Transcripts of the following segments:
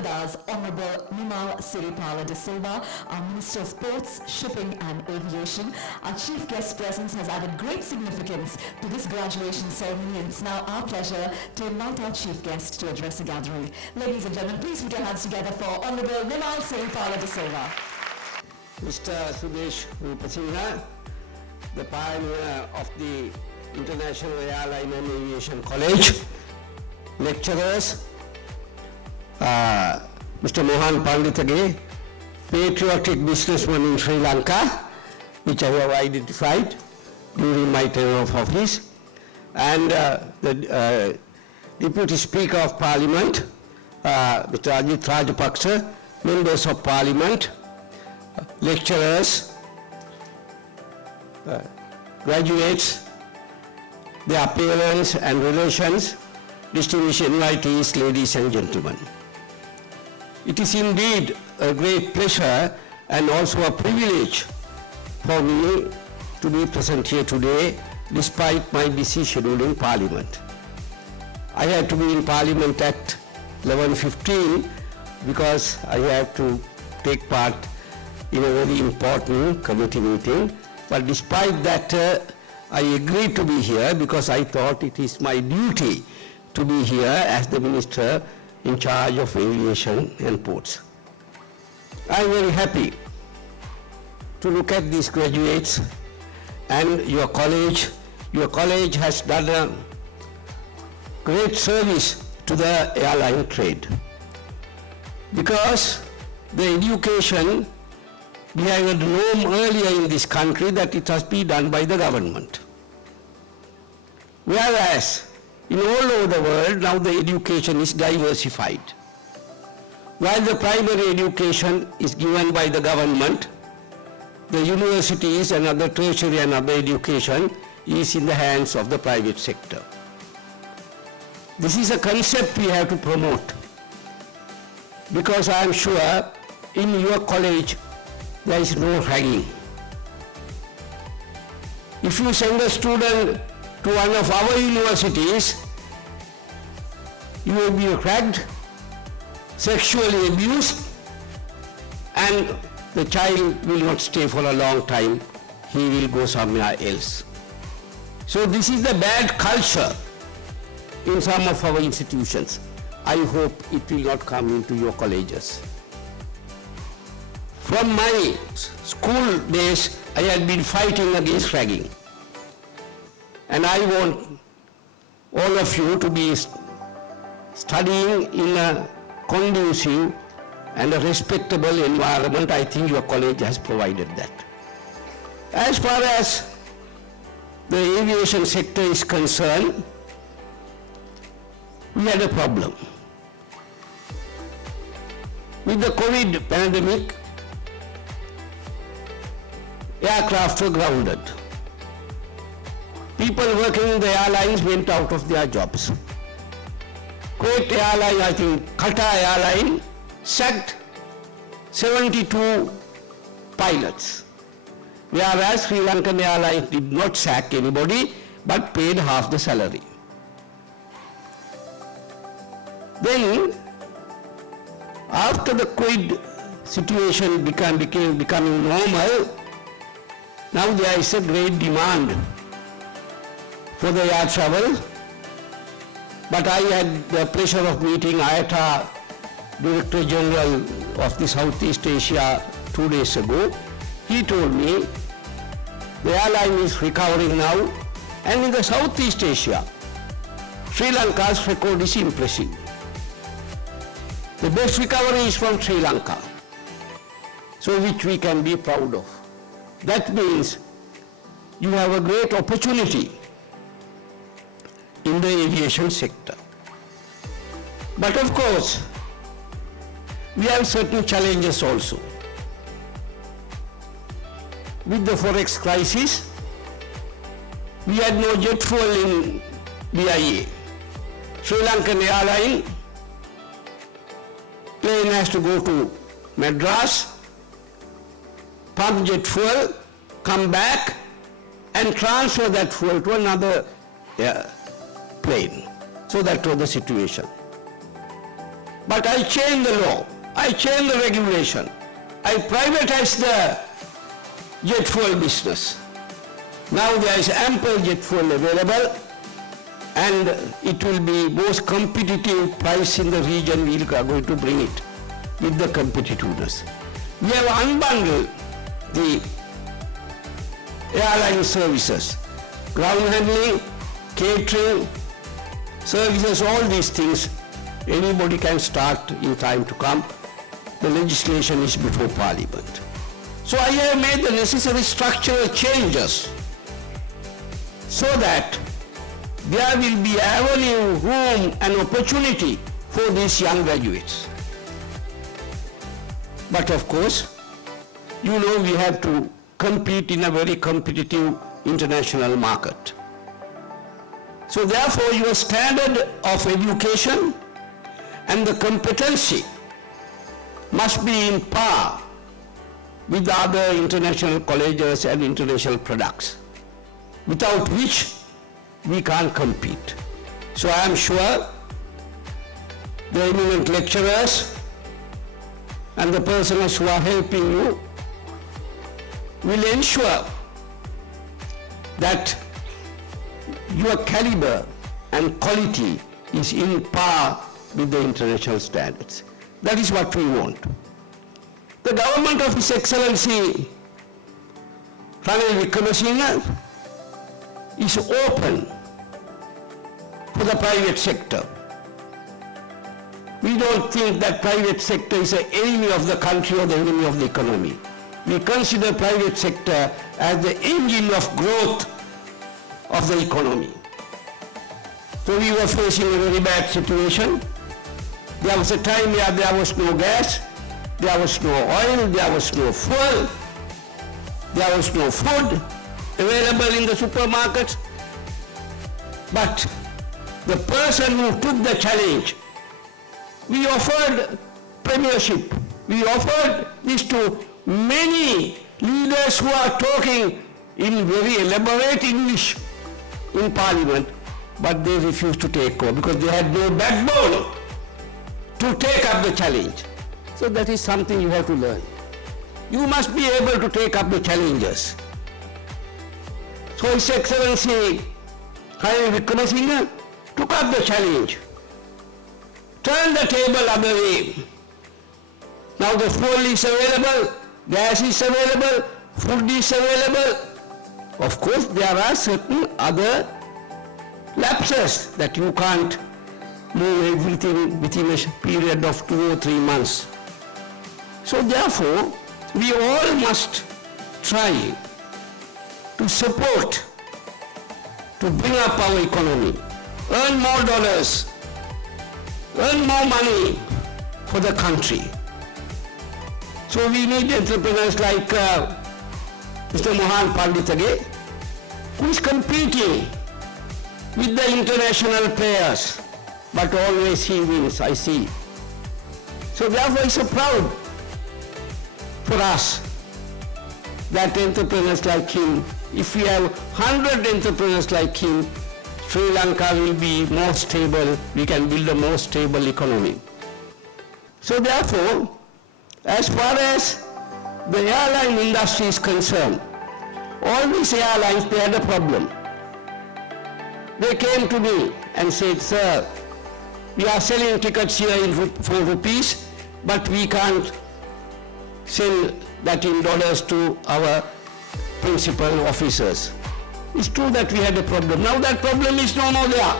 with us Honorable 𝘼𝙞𝙧𝙡𝙀𝙀, our Minister of Ports, Shipping and Aviation. Our chief guest presence has added great significance to this graduation ceremony, and it's now our pleasure to invite our chief guest to address the gathering. Ladies and gentlemen, please put your hands together for Honorable 𝘼𝙞𝙧𝙡𝙀𝙀. Mr. Sudesh Rupasinghe, the pioneer of the International Airline and Aviation College, lecturers, Mr. Mohan Panditage, patriotic businessman in Sri Lanka, which I have identified during my tenure of office, and the Deputy Speaker of Parliament, Mr. Ajith Rajapaksa, members of Parliament, lecturers, graduates, their parents and relations, distinguished invitees, ladies and gentlemen. It is indeed a great pleasure and also a privilege for me to be present here today despite my busy schedule in Parliament. I had to be in Parliament at 11:15 because I have to take part in a very important committee meeting, but despite that I agreed to be here because I thought it is my duty to be here as the Minister in charge of aviation and ports. I am very happy to look at these graduates and your college. Your college has done a great service to the airline trade because the education, we had a norm earlier in this country that it has been done by the government. Whereas in all over the world, now the education is diversified. While the primary education is given by the government, the universities and other tertiary and other education is in the hands of the private sector. This is a concept we have to promote because I am sure in your college there is no ragging. If you send a student to one of our universities, you will be ragged, sexually abused, and the child will not stay for a long time. He will go somewhere else. So this is the bad culture in some of our institutions. I hope it will not come into your colleges. From my school days, I had been fighting against ragging. And I want all of you to be studying in a conducive and a respectable environment. I think your college has provided that. As far as the aviation sector is concerned, we had a problem. With the COVID pandemic, aircraft were grounded. People working in the airlines went out of their jobs. Kuwait Airline, I think Qatar Airline, sacked 72 pilots, whereas Sri Lankan Airlines did not sack anybody but paid half the salary. Then, after the COVID situation becoming normal, now there is a great demand for the air travel, but I had the pleasure of meeting IATA Director General of the Southeast Asia 2 days ago. He told me the airline is recovering now, and in the Southeast Asia, Sri Lanka's record is impressive. The best recovery is from Sri Lanka, so which we can be proud of. That means you have a great opportunity in the aviation sector. But of course, we have certain challenges also. With the forex crisis, we had no jet fuel in BIA. Sri Lankan Airline plane has to go to Madras, pump jet fuel, come back and transfer that fuel to another plane. So that was the situation. But I changed the law, I changed the regulation, I privatized the jet fuel business. Now there is ample jet fuel available, and it will be most competitive price in the region. We are going to bring it with the competitiveness. We have unbundled the airline services, ground handling, catering, services, all these things. Anybody can start in time to come. The legislation is before Parliament. So I have made the necessary structural changes so that there will be avenue, room and opportunity for these young graduates. But of course, you know, we have to compete in a very competitive international market. So therefore, your standard of education and the competency must be in par with other international colleges and international products, without which we can't compete. So I am sure the eminent lecturers and the persons who are helping you will ensure that your caliber and quality is in par with the international standards. That is what we want. The government of His Excellency Ranil Wickremesinghe is open for the private sector. We don't think that private sector is an enemy of the country or the enemy of the economy. We consider private sector as the engine of growth of the economy. So we were facing a very bad situation. There was a time where there was no gas, there was no oil, there was no fuel, there was no food available in the supermarkets. But the person who took the challenge, we offered premiership, we offered this to many leaders who are talking in very elaborate English in Parliament, but they refused to take over because they had no backbone to take up the challenge. So that is something you have to learn. You must be able to take up the challenges. So His Excellency Ranil Wickremesinghe took up the challenge, turned the table other way. Now the fuel is available, gas is available, food is available. Of course, there are certain other lapses that you can't move everything within a period of 2 or 3 months. So therefore, we all must try to support, to bring up our economy, earn more dollars, earn more money for the country. So we need entrepreneurs like Mr. Mohan Panditage, who is competing with the international players, but always he wins, I see. So therefore it's so proud for us that entrepreneurs like him, if we have 100 entrepreneurs like him, Sri Lanka will be more stable, we can build a more stable economy. So therefore, as far as the airline industry is concerned, all these airlines, they had a problem. They came to me and said, sir, we are selling tickets here for rupees, but we can't sell that in dollars to our principal officers. It's true that we had a problem. Now that problem is no more there.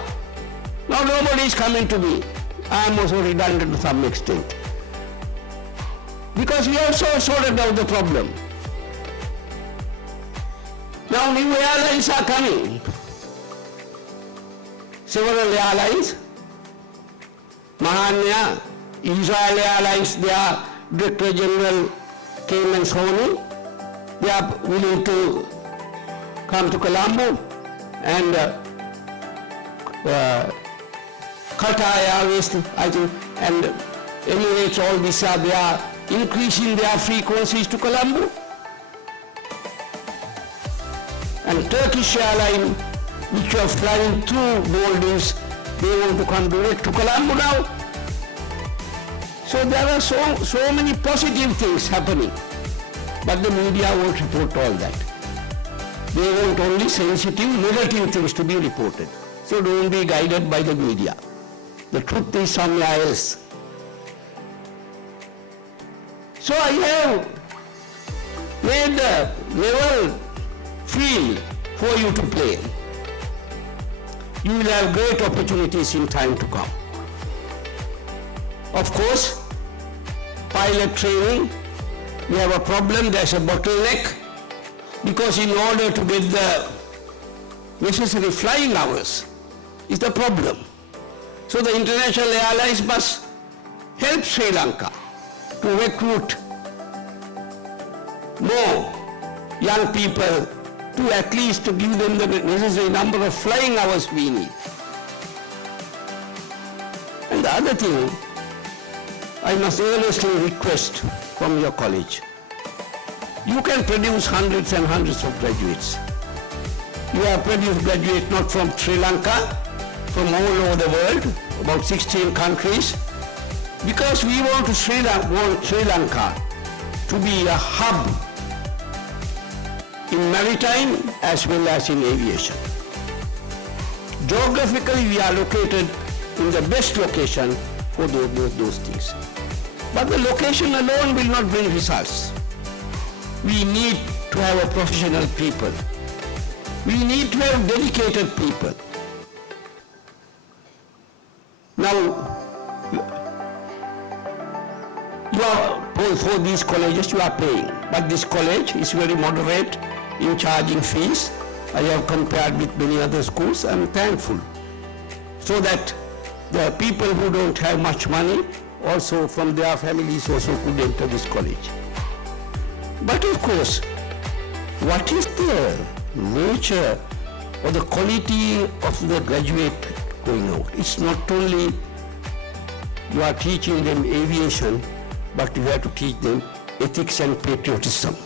Now nobody is coming to me. I am also redundant to some extent. Because we also sorted out the problem. Now new airlines are coming. Several airlines, Mahanya, Israel Airlines, their Director General 𝐂𝐮𝐬𝐭𝐨, they are willing to come to Colombo, and Qatar Airways, I think, and Emirates, all these are, they are increasing their frequencies to Colombo. And Turkish Airline, which are flying through Maldives, they want to come direct to Colombo now. So there are so many positive things happening, but the media won't report all that. They want only sensitive, negative things to be reported. So don't be guided by the media. The truth is somewhere else. So I have made the level field for you to play. You will have great opportunities in time to come. Of course, pilot training, we have a problem, there's a bottleneck, because in order to get the necessary flying hours is the problem. So the international airlines must help Sri Lanka to recruit more young people to at least to give them the necessary number of flying hours we need. And the other thing, I must earnestly request from your college, you can produce hundreds and hundreds of graduates. You have produced graduates not from Sri Lanka, from all over the world, about 16 countries, because we want Sri Lanka to be a hub in maritime as well as in aviation. Geographically, we are located in the best location for those things. But the location alone will not bring results. We need to have a professional people. We need to have dedicated people. Now, for these colleges you are paying, but this college is very moderate in charging fees. I have compared with many other schools. I am thankful. So that the people who don't have much money, also from their families also could enter this college. But of course, what is the nature or the quality of the graduate going out? It's not only you are teaching them aviation, but you have to teach them ethics and patriotism.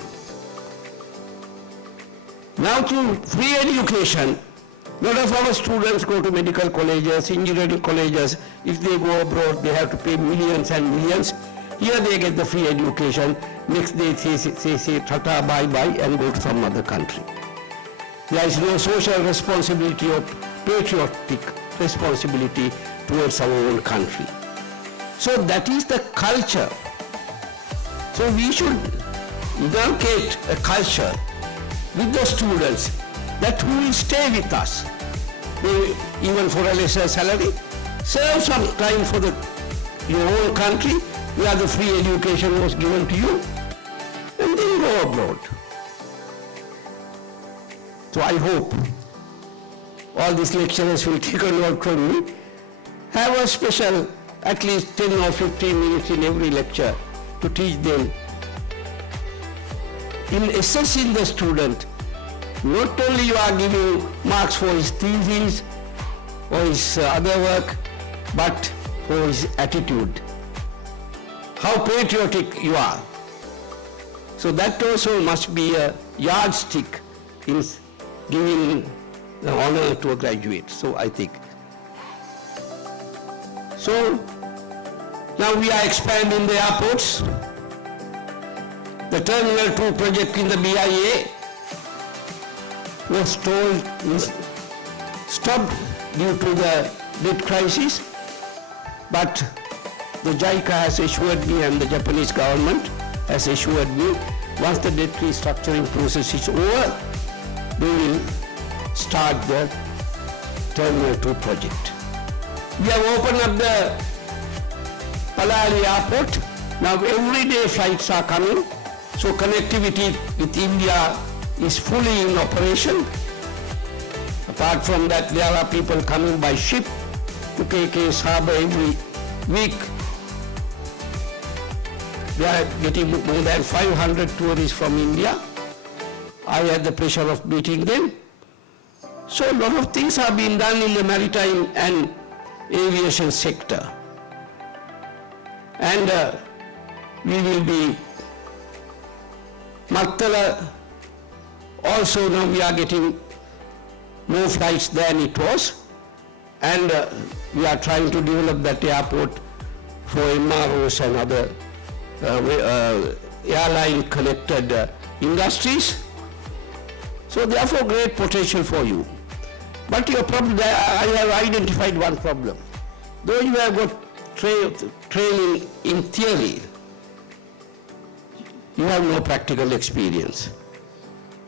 Now through free education, a lot of our students go to medical colleges, engineering colleges. If they go abroad, they have to pay millions and millions. Here they get the free education. Next day say tata, bye-bye and go to some other country. There is no social responsibility or patriotic responsibility towards our own country. So that is the culture. So we should inculcate a culture with the students that who will stay with us, even for a lesser salary, serve some time for your own country, where the free education was given to you, and then go abroad. So I hope all these lecturers will take a note from me, have a special at least 10 or 15 minutes in every lecture to teach them. In assessing the student, not only you are giving marks for his thesis or his other work, but for his attitude, how patriotic you are. So that also must be a yardstick in giving the honor to a graduate, so I think. So now we are expanding the airports. The Terminal 2 project in the BIA was stopped due to the debt crisis, but the JICA has assured me and the Japanese government has assured me once the debt restructuring process is over, they will start the Terminal 2 project. We have opened up the Palali airport. Now everyday flights are coming, so connectivity with India is fully in operation. Apart from that, there are people coming by ship to KK's harbour every week. They are getting more than 500 tourists from India. I had the pleasure of meeting them. So a lot of things have been done in the maritime and aviation sector. And we will be Mattala also, now we are getting more flights than it was, and we are trying to develop that airport for MROs and other airline-connected industries. So therefore, great potential for you. But your problem, I have identified one problem. Though you have got training in theory, you have no practical experience.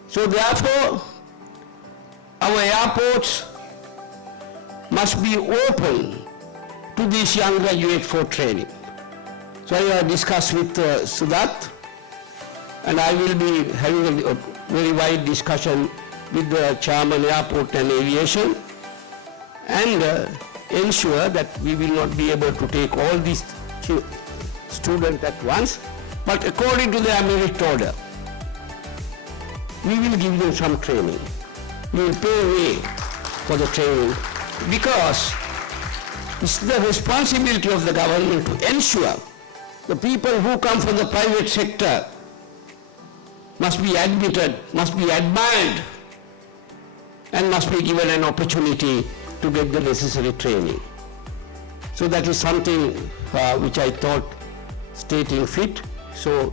So therefore, our airports must be open to these young graduates for training. So I have discussed with Siddharth, and I will be having a very wide discussion with the Chairman Airport and Aviation, and ensure that we will not be able to take all these students at once, but according to their merit order, we will give them some training. We will pay away for the training, because it's the responsibility of the government to ensure the people who come from the private sector must be admitted, must be admired, and must be given an opportunity to get the necessary training. So that is something which I thought stating fit. So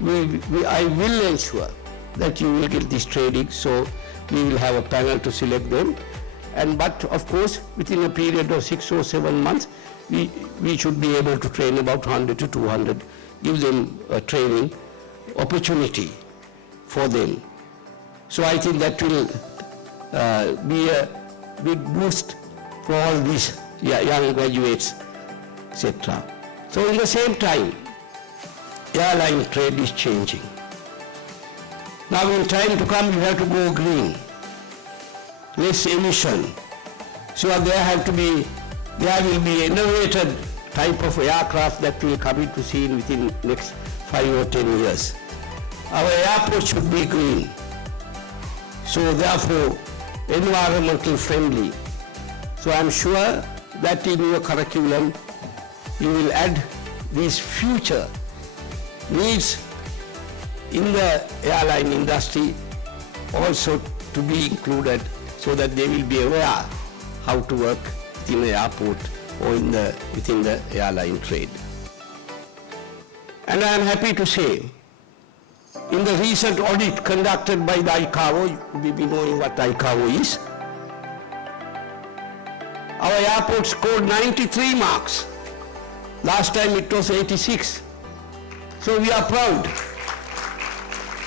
I will ensure that you will get this training. So we will have a panel to select them. But of course, within a period of 6 or 7 months, we should be able to train about 100 to 200, give them a training opportunity for them. So I think that will be a big boost for all these young graduates, etc. So in the same time, airline trade is changing. Now in time to come, you have to go green, less emission. So there will be innovated type of aircraft that will come into scene within next 5 or 10 years. Our airport should be green. So therefore, environmental friendly. So I'm sure that in your curriculum, you will add these future needs in the airline industry also to be included, so that they will be aware how to work in the airport or within the airline trade. And I am happy to say, in the recent audit conducted by the 𝐼𝐶𝐺, you will be knowing what 𝐼𝐶𝐺 is, our airport scored 93 marks. Last time it was 86. So we are proud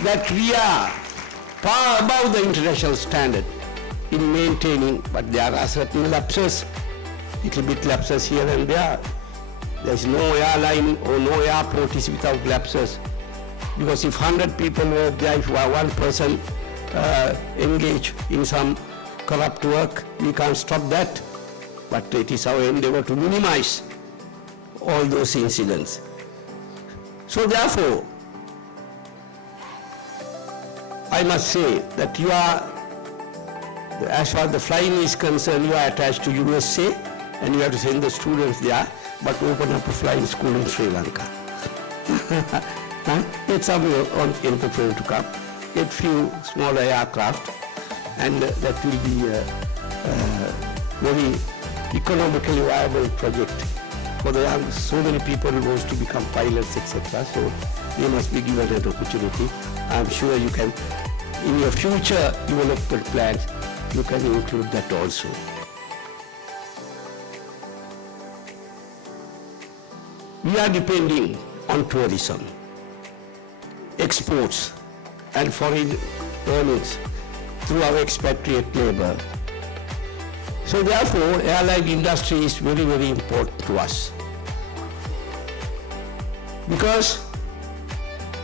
that we are far above the international standard in maintaining, but there are certain lapses, little bit lapses here and there. There is no airline or no airport is without lapses, because if 100 people work there, if one person engage in some corrupt work, we can't stop that. But it is our endeavor to minimize all those incidents. So therefore, I must say that you are, as far as the flying is concerned, you are attached to USA, and you have to send the students there, but open up a flying school in Sri Lanka. Get some entrepreneur to come, get few smaller aircraft, and that will be a very economically viable project for the young. So many people who want to become pilots, etc. So they must be given that opportunity. I'm sure you can, in your future development plans, you can include that also. We are depending on tourism, exports, and foreign earnings through our expatriate labor. So therefore, airline industry is very, very important to us. Because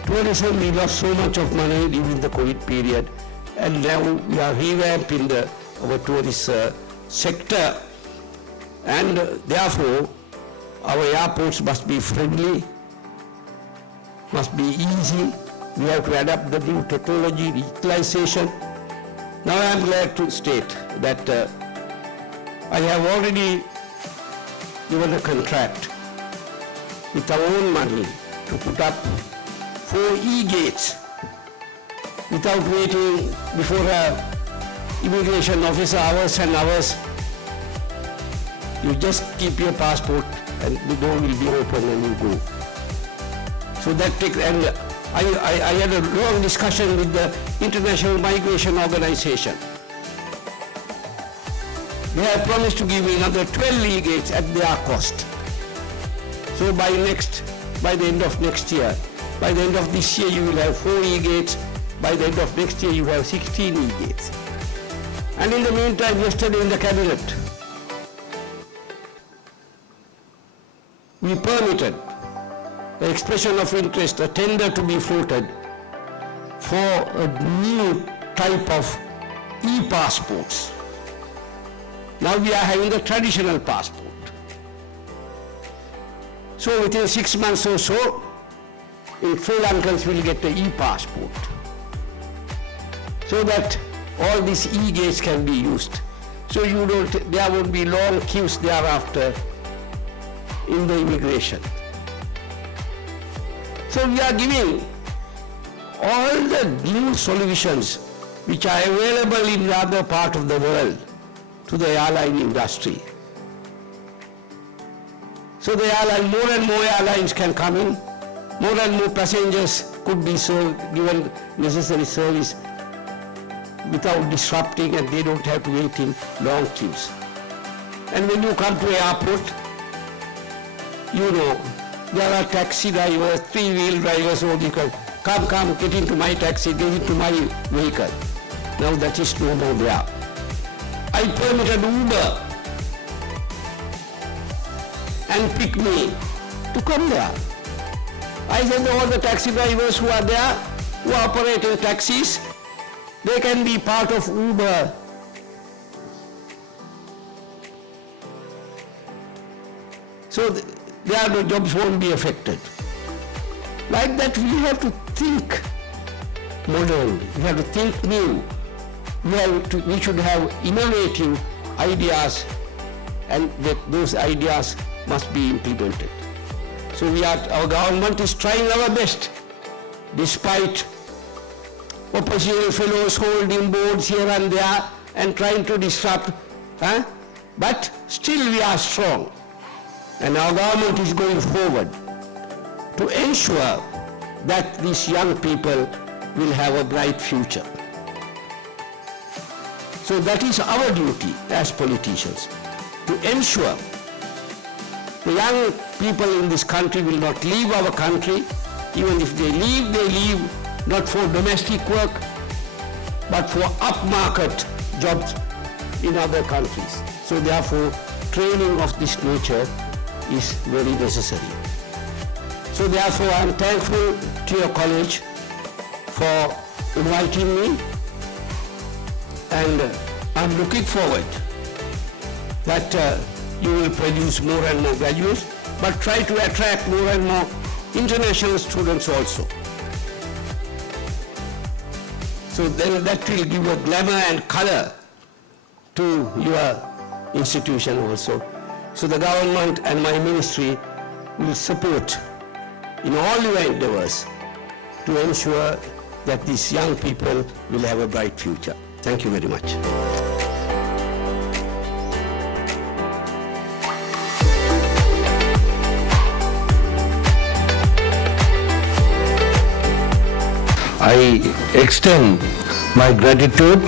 tourism, we lost so much of money during the COVID period, and now we are revamping our tourist sector, and therefore our airports must be friendly, must be easy. We have to adapt the new technology, digitalization. Now I am glad to state that I have already given a contract with our own money to put up 4 e-gates without waiting before a immigration officer hours and hours. You just keep your passport and the door will be open and you go. So that and I had a long discussion with the International Migration Organization. They have promised to give me another 12 legates at their cost. So by the end of next year, by the end of this year you will have 4 legates, by the end of next year you have 16 legates. And in the meantime, yesterday in the cabinet, we permitted the expression of interest, a tender to be floated for a new type of e-passports. Now we are having the traditional passport. So within 6 months or so, in Sri Lankans will get the e-passport, so that all these e-gates can be used. So there won't be long queues thereafter in the immigration. So we are giving all the new solutions which are available in the other part of the world to the airline industry. So the airline, more and more airlines can come in, more and more passengers could be given necessary service without disrupting, and they don't have to wait in long queues. And when you come to the airport, you know, there are taxi drivers, 3-wheel drivers, so you can come, get into my taxi, get into my vehicle. Now that is no more there. I permitted Uber and pick me to come there. I said all the taxi drivers who are there, who operate in taxis, they can be part of Uber. So their jobs won't be affected. Like that, we have to think modern, we have to think new. We should have innovative ideas, and those ideas must be implemented. So our government is trying our best, despite opposition fellows holding boards here and there and trying to disrupt, but still we are strong. And our government is going forward to ensure that these young people will have a bright future. So that is our duty as politicians, to ensure the young people in this country will not leave our country. Even if they leave not for domestic work, but for upmarket jobs in other countries. So therefore, training of this nature is very necessary. So therefore, I am thankful to your college for inviting me, and I am looking forward that you will produce more and more graduates, but try to attract more and more international students also. So then that will give a glamour and color to your institution also. So the government and my ministry will support in all your endeavors to ensure that these young people will have a bright future. Thank you very much. I extend my gratitude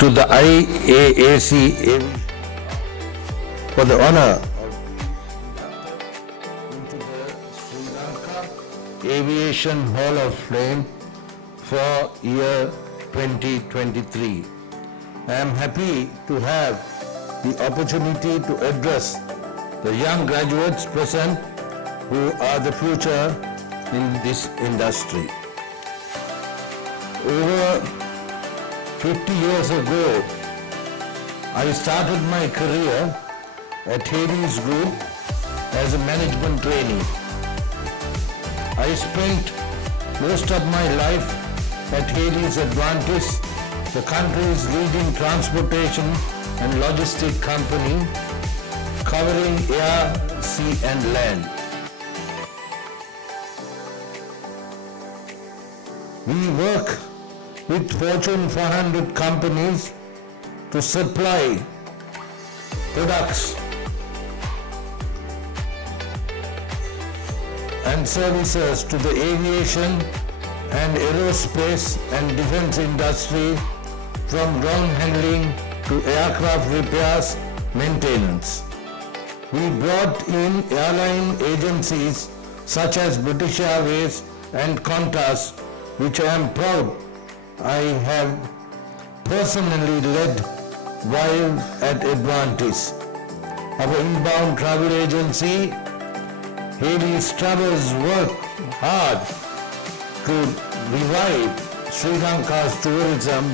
to the IAAC for the honor into the Sri Lanka Aviation Hall of Fame for year 2023. I am happy to have the opportunity to address the young graduates present who are the future in this industry. Over 50 years ago, I started my career at Hades Group as a management trainee. I spent most of my life at Hades Advantage, the country's leading transportation and logistic company, covering air, sea and land. We work with Fortune 400 companies to supply products and services to the aviation and aerospace and defense industry, from ground handling to aircraft repairs, maintenance. We brought in airline agencies such as British Airways and Qantas, which I am proud I have personally led while at Advantage. Our inbound travel agency, 𝐂𝐵𝑆 worked hard to revive Sri Lanka's tourism,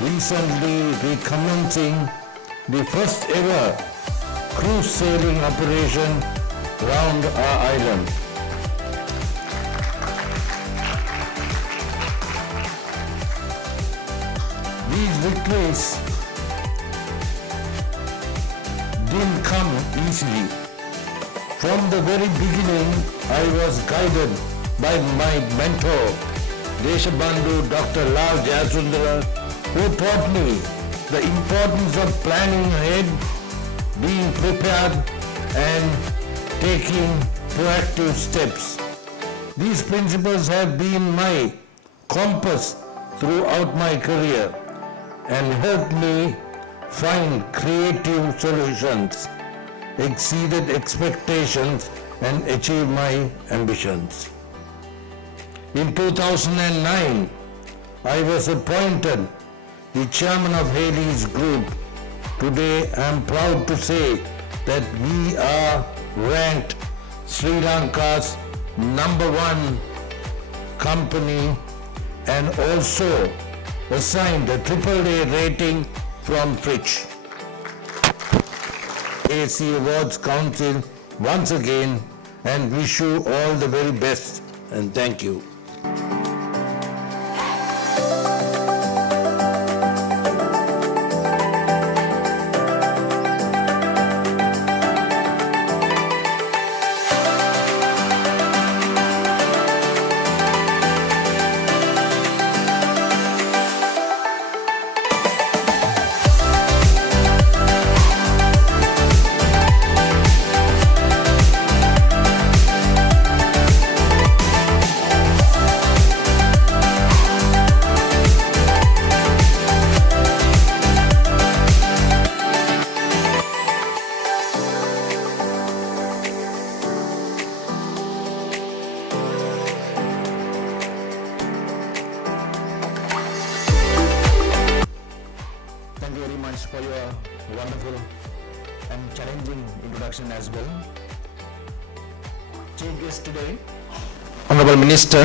recently recommencing the first ever cruise sailing operation around our island. These victories didn't come easily. From the very beginning, I was guided by my mentor, Deshabandhu Dr. 𝘼𝙤𝙧𝙡𝙀𝙀, who taught me the importance of planning ahead, being prepared, and taking proactive steps. These principles have been my compass throughout my career and helped me find creative solutions, exceeded expectations, and achieve my ambitions. In 2009, I was appointed the chairman of 𝐂𝐵𝑆 Group. Today, I am proud to say that we are ranked Sri Lanka's #1 company and also assigned a AAA rating from Fitch. AC Awards Council once again, and wish you all the very best, and thank you. Thank you very much for your wonderful and challenging introduction as well. Chief guest today, Honorable Minister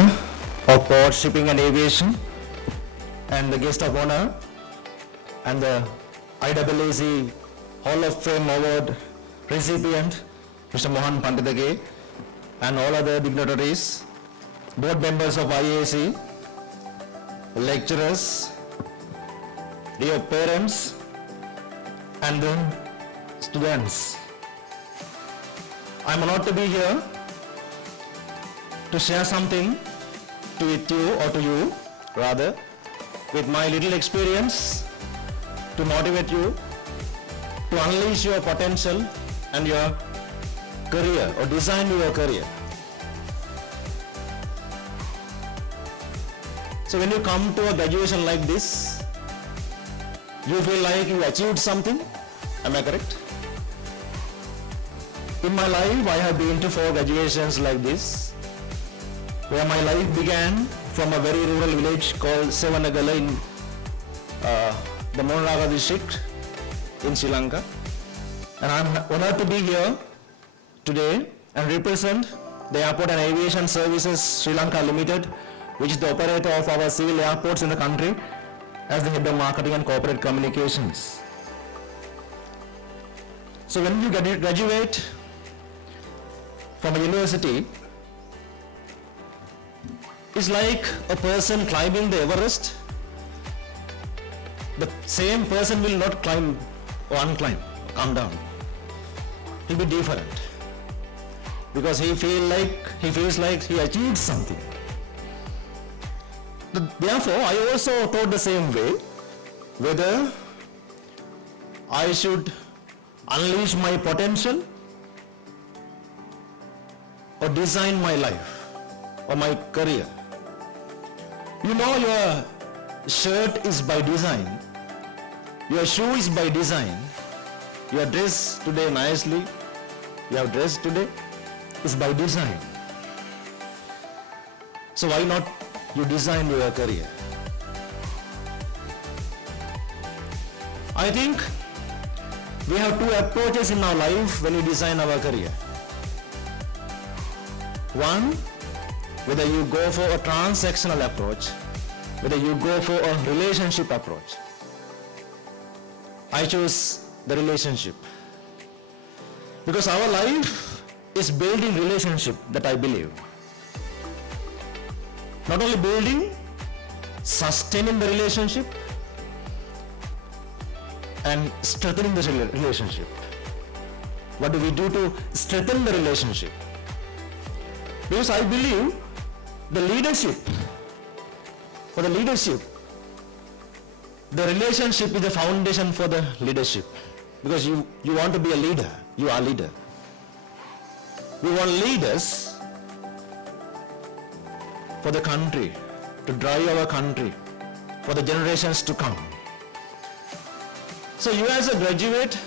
of Port, Shipping and Aviation, and the guest of honor, and the IAAC Hall of Fame Award recipient, Mr. Mohan Panditage, and all other dignitaries, board members of IAC, lecturers, dear parents, and the students. I'm honored to be here to share something with you, or to you rather, with my little experience to motivate you to unleash your potential and your career, or design your career. So when you come to a graduation like this, you feel like you achieved something. Am I correct? In my life, I have been to 4 graduations like this, where my life began from a very rural village called 𝑆𝑒𝑣𝑛𝑎𝑔ala in the Monraga district in Sri Lanka. And I'm honored to be here today and represent the Airport and Aviation Services Sri Lanka Limited, which is the operator of our civil airports in the country, as the head of marketing and corporate communications. So when you graduate from a university, it's like a person climbing the Everest. The same person will not climb or unclimb, come down. He'll be different, because he feels like he achieved something. Therefore, I also thought the same way, whether I should unleash my potential or or design my life or my career. You know, your shirt is by design, your shoe is by design, you are dressed today nicely, you have dressed today, is by design. So why not you design your career? I think we have two approaches in our life when we design our career. One, whether you go for a transactional approach, whether you go for a relationship approach. I chose the relationship. Because our life is building relationship, that I believe. Not only building, sustaining the relationship and strengthening the relationship. What do we do to strengthen the relationship? Because I believe the leadership, for the leadership, the relationship is the foundation for the leadership. Because you want to be a leader, you are a leader. We want leaders for the country, to drive our country, for the generations to come. So you as a graduate,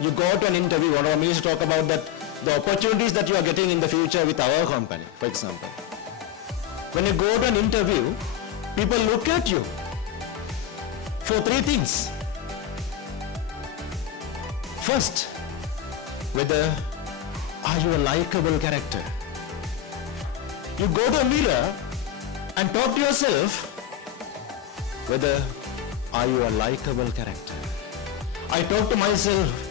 you go to an interview, one of our ministers talk about that, the opportunities that you are getting in the future with our company, for example. When you go to an interview, people look at you for three things. First, whether are you a likable character? You go to a mirror and talk to yourself whether are you a likable character. I talk to myself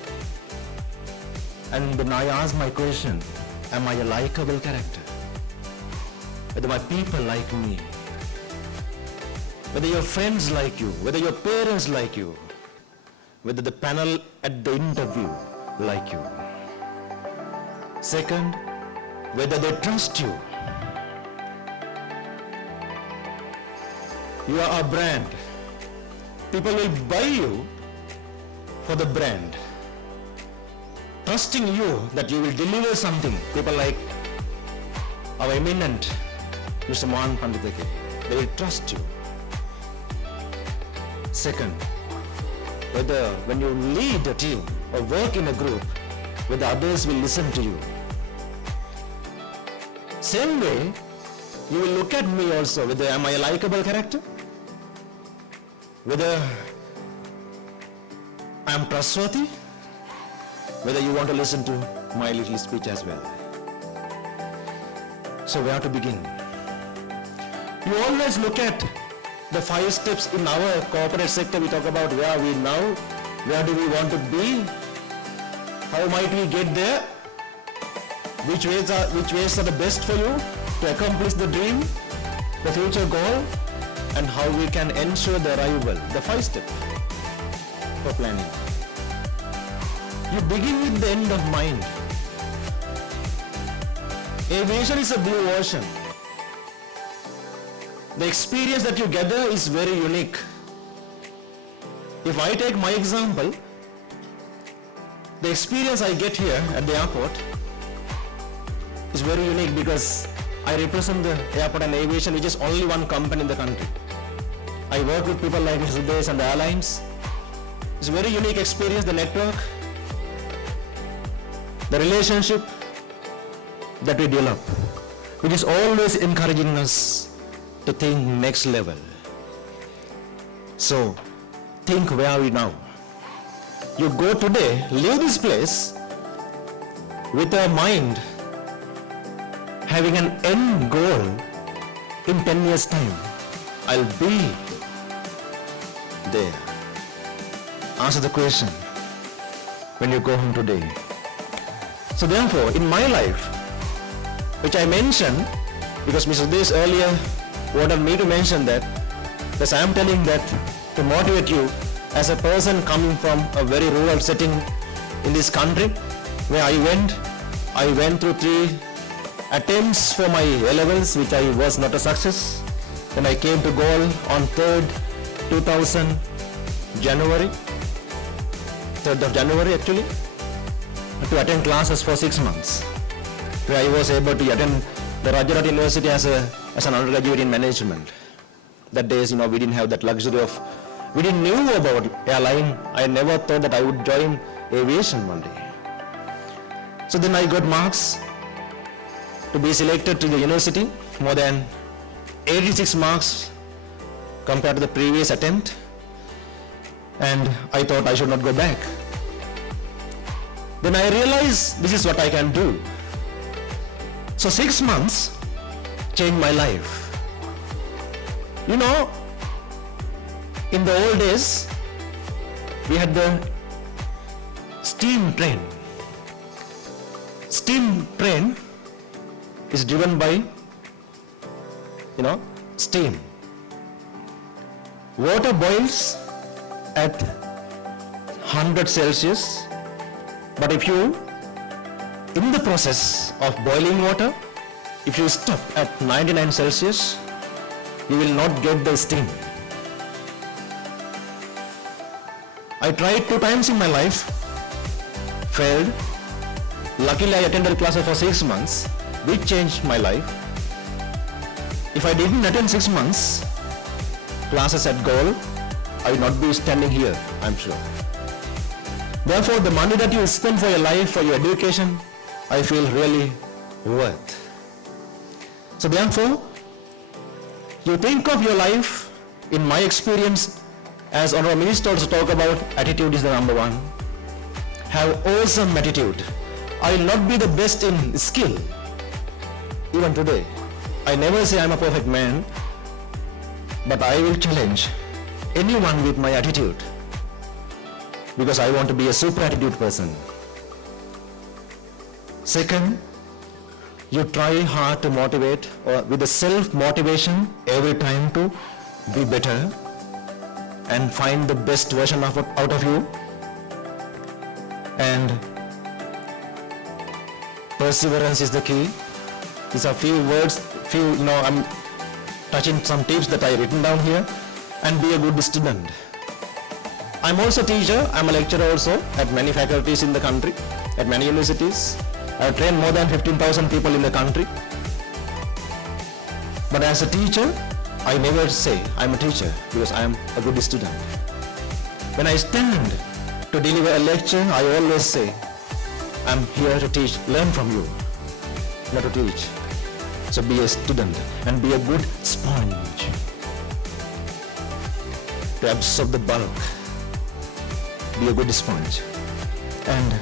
and then I ask my question, am I a likable character? Whether my people like me, whether your friends like you, whether your parents like you, whether the panel at the interview like you. Second, whether they trust you. You are a brand. People will buy you for the brand. Trusting you that you will deliver something. People like our eminent Mr. Mohan Panditake, they will trust you. Second, whether when you lead a team or work in a group, whether others will listen to you. Same way, you will look at me also, whether am I a likable character? Whether I am trustworthy? Whether you want to listen to my little speech as well. So where to begin? You always look at the 5 steps in our corporate sector. We talk about where are we now, where do we want to be, how might we get there, which ways are the best for you to accomplish the dream, the future goal, and how we can ensure the arrival, the 5 steps for planning. You begin with the end of mind. Aviation is a blue ocean. The experience that you gather is very unique. If I take my example, the experience I get here at the airport is very unique because I represent the airport and aviation, which is only one company in the country. I work with people like Mr. Sudesh and the airlines. It's a very unique experience, the network, the relationship that we develop, which is always encouraging us to think next level. So, think where are we now? You go today, leave this place with a mind having an end goal in 10 years' time. I'll be there. Answer the question when you go home today. So therefore, in my life, which I mentioned, because Mr. Sudesh earlier wanted me to mention that, because I am telling that to motivate you as a person coming from a very rural setting in this country, where I went through 3 attempts for my A-levels, which I was not a success. Then I came to Galle on 3rd of January actually, to attend classes for 6 months, where I was able to attend the Rajarat University as an undergraduate in management. That days, we didn't have that luxury of, we didn't know about airline. I never thought that I would join aviation one day. So then I got marks to be selected to the university, more than 86 marks compared to the previous attempt, and I thought I should not go back. Then I realized this is what I can do. So 6 months changed my life. In the old days, we had the steam train. Steam train is driven by, steam. Water boils at 100 Celsius, but if you, in the process of boiling water, if you stop at 99 Celsius, you will not get the steam. I tried 2 times in my life, failed. Luckily, I attended classes for 6 months, which changed my life. If I didn't attend 6 months classes at Goal, I would not be standing here, I'm sure. Therefore, the money that you spend for your life, for your education, I feel really worth. So therefore, you think of your life, in my experience, as Honorable Minister also talk about, attitude is the number one. Have awesome attitude. I will not be the best in skill, even today. I never say I'm a perfect man, but I will challenge anyone with my attitude, because I want to be a super attitude person. Second, you try hard to motivate, or with the self-motivation every time to be better and find the best version out of you. And perseverance is the key. These are few words, I'm touching some tips that I written down here. And be a good student. I'm also a teacher, I'm a lecturer also at many faculties in the country, at many universities. I've trained more than 15,000 people in the country. But as a teacher, I never say I'm a teacher, because I am a good student. When I stand to deliver a lecture, I always say, I'm here to teach, learn from you, not to teach. So be a student and be a good sponge to absorb the bulk. Be a good sponge. And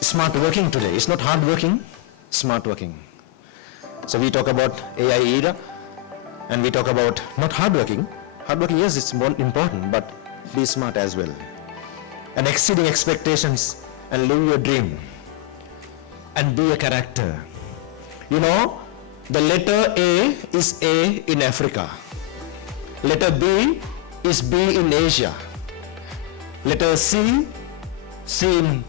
smart working today. It's not hard working, smart working. So we talk about AI era, and we talk about not hard working. Hard working, yes, it's more important, but be smart as well. And exceeding expectations and live your dream. And be a character. The letter A is A in Africa. Letter B is B in Asia. Letter C in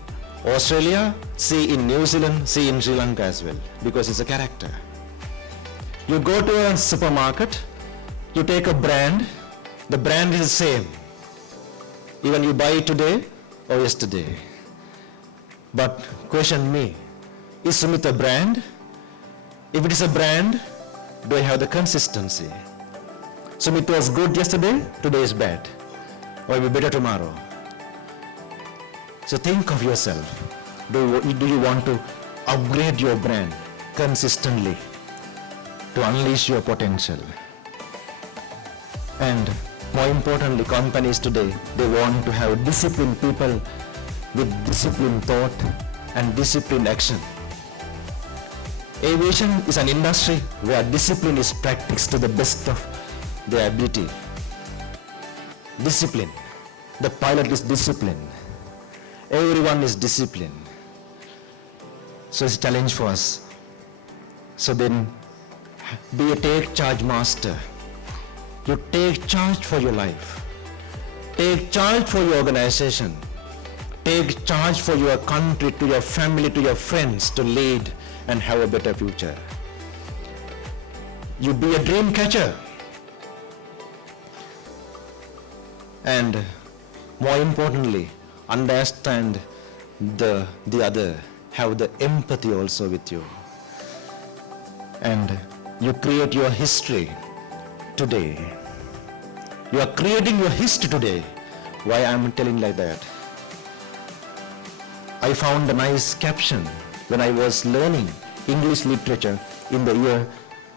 Australia, C in New Zealand, C in Sri Lanka as well, because it's a character. You go to a supermarket, you take a brand, the brand is the same. Even you buy it today or yesterday. But question me, is Sumit a brand? If it is a brand, do I have the consistency? Sumit was good yesterday, today is bad, or it will be better tomorrow. So think of yourself. Do you want to upgrade your brand consistently to unleash your potential? And more importantly, companies today, they want to have disciplined people with disciplined thought and disciplined action. Aviation is an industry where discipline is practiced to the best of their ability. Discipline. The pilot is disciplined. Everyone is disciplined. So it's a challenge for us. So then, be a take charge master. You take charge for your life. Take charge for your organization. Take charge for your country, to your family, to your friends, to lead and have a better future. You be a dream catcher. And more importantly, understand the other. have the empathy also with you. And you create your history today. You are creating your history today. Why I am telling like that? I found a nice caption when I was learning English literature in the year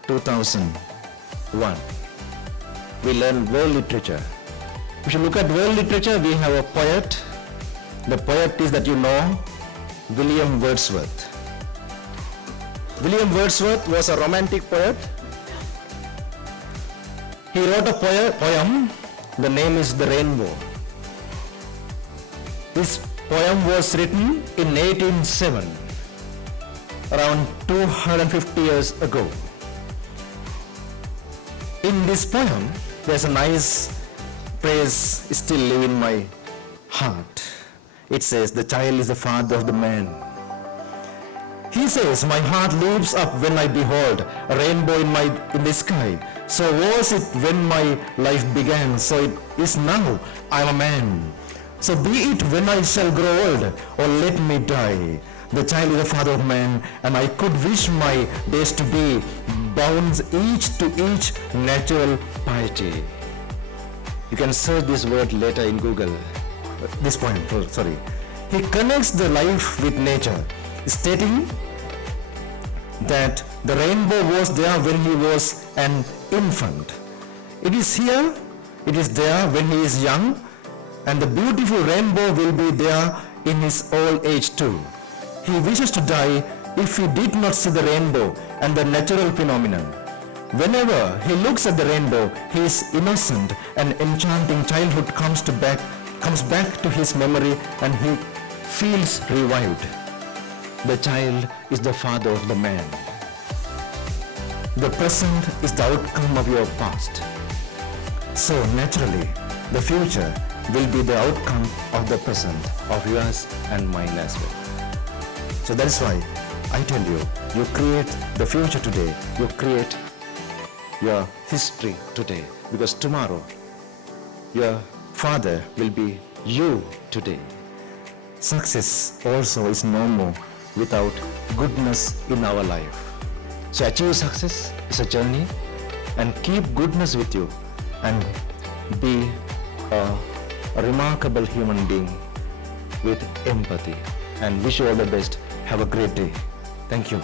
2001. We learned world literature. If you look at world literature, we have a poet. The poet is that you know, William Wordsworth. William Wordsworth was a romantic poet. He wrote a poem, the name is The Rainbow. This poem was written in 1807, around 250 years ago. In this poem, there's a nice phrase still live in my heart. It says, the child is the father of the man. He says, my heart leaps up when I behold a rainbow in the sky. So was it when my life began, so it is now I am a man. So be it when I shall grow old, or let me die. The child is the father of man, and I could wish my days to be bound each to each natural piety. You can search this word later in Google. This point, sorry. He connects the life with nature, stating that the rainbow was there when he was an infant. It is here, it is there when he is young, and the beautiful rainbow will be there in his old age too. He wishes to die if he did not see the rainbow and the natural phenomenon. Whenever he looks at the rainbow, his innocent and enchanting childhood comes back to his memory, and he feels revived. The child is the father of the man. The present is the outcome of your past. So naturally, the future will be the outcome of the present, of yours and mine as well. So that's why I tell you, you create the future today, you create your history today, because tomorrow your father will be you today. Success also is no more without goodness in our life. So achieve success is a journey, and keep goodness with you, and be a remarkable human being with empathy, and wish you all the best. Have a great day. Thank you.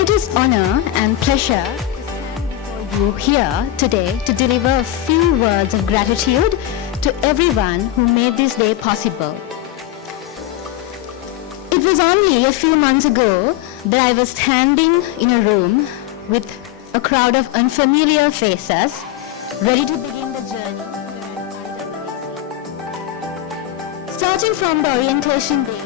greatest honor and pleasure to stand before you here today to deliver a few words of gratitude to everyone who made this day possible. It was only a few months ago that I was standing in a room with a crowd of unfamiliar faces, ready to begin the journey here at 𝐼𝙠𝙗𝐻. Starting from the orientation day,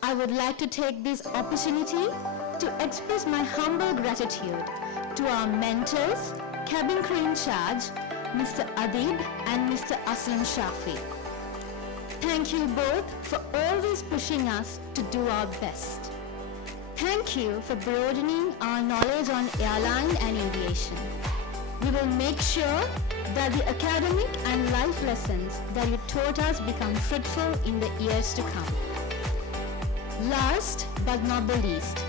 I would like to take this opportunity to express my humble gratitude to our mentors, cabin crew in charge, Mr. Adib and Mr. Aslam Shafi. Thank you both for always pushing us to do our best. Thank you for broadening our knowledge on airline and aviation. We will make sure that the academic and life lessons that you taught us become fruitful in the years to come. Last but not the least,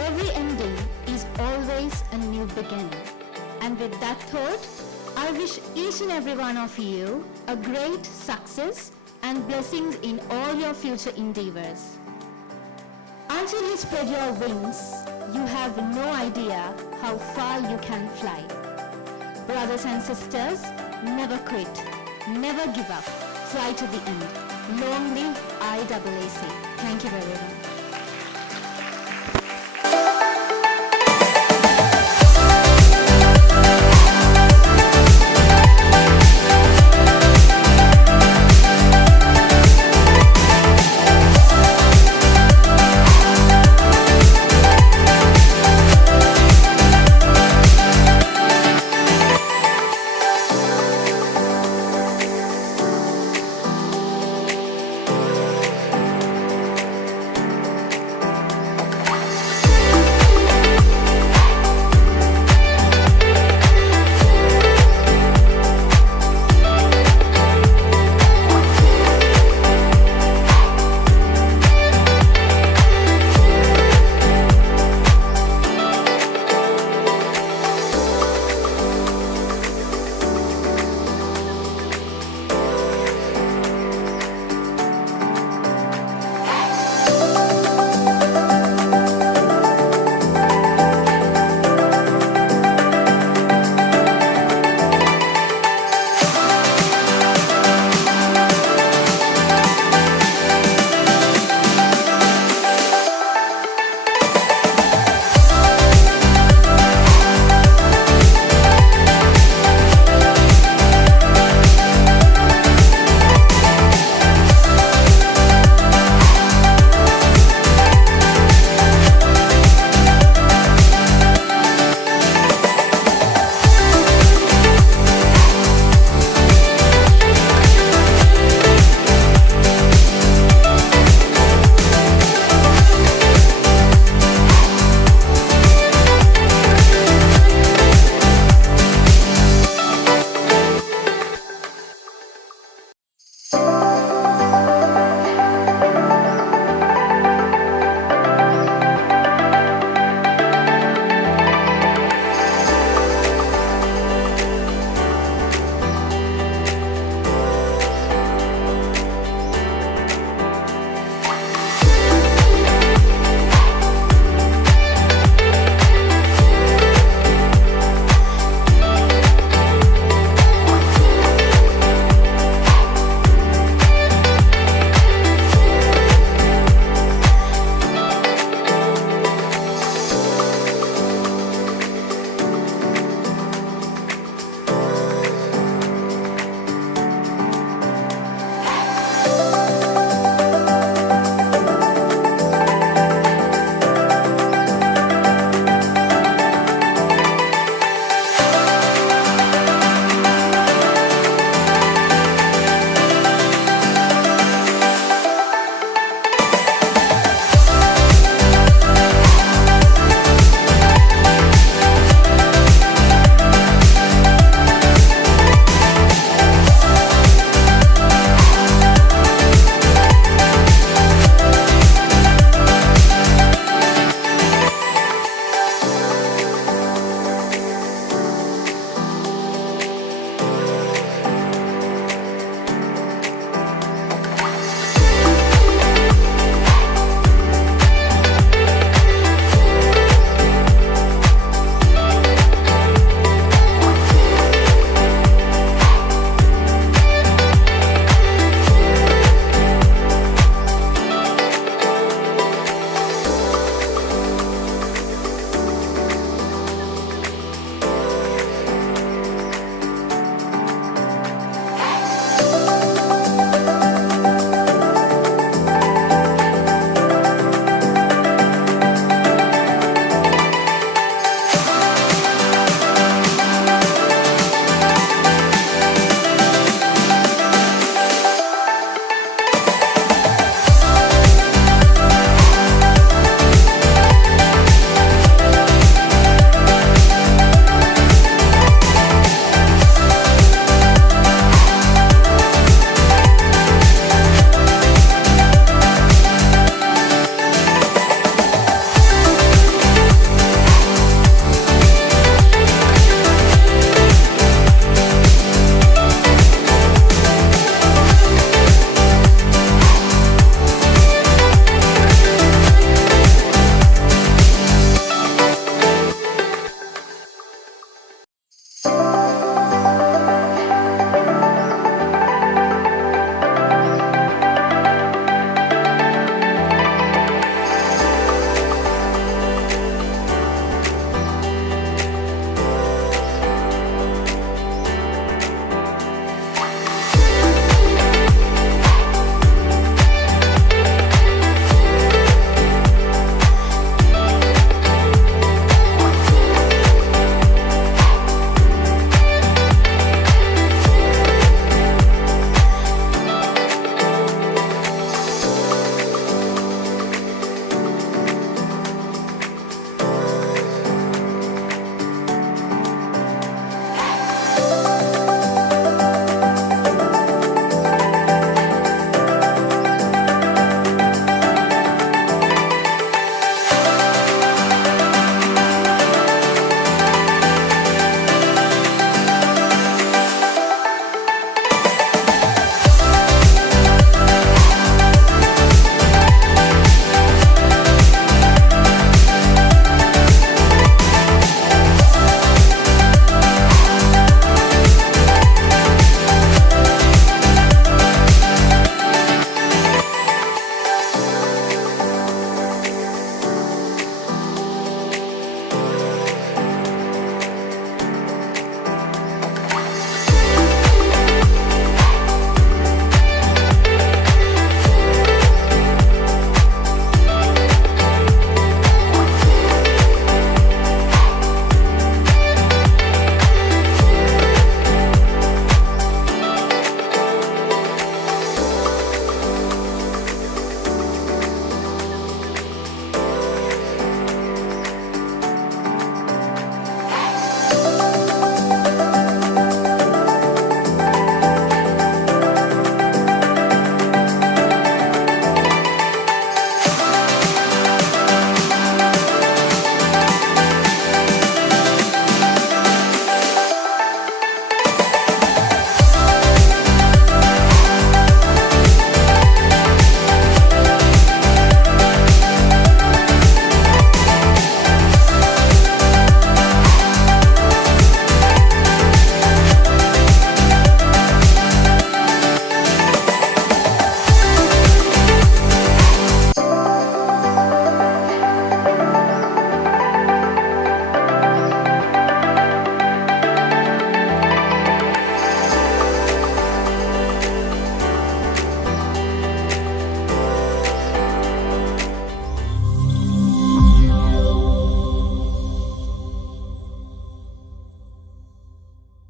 every ending is always a new beginning. And with that thought, I wish each and every one of you a great success and blessings in all your future endeavors. Until you spread your wings, you have no idea how far you can fly. Brothers and sisters, never quit, never give up, fly to the end. Long live 𝐼𝙠𝙗𝐴C. Thank you very much.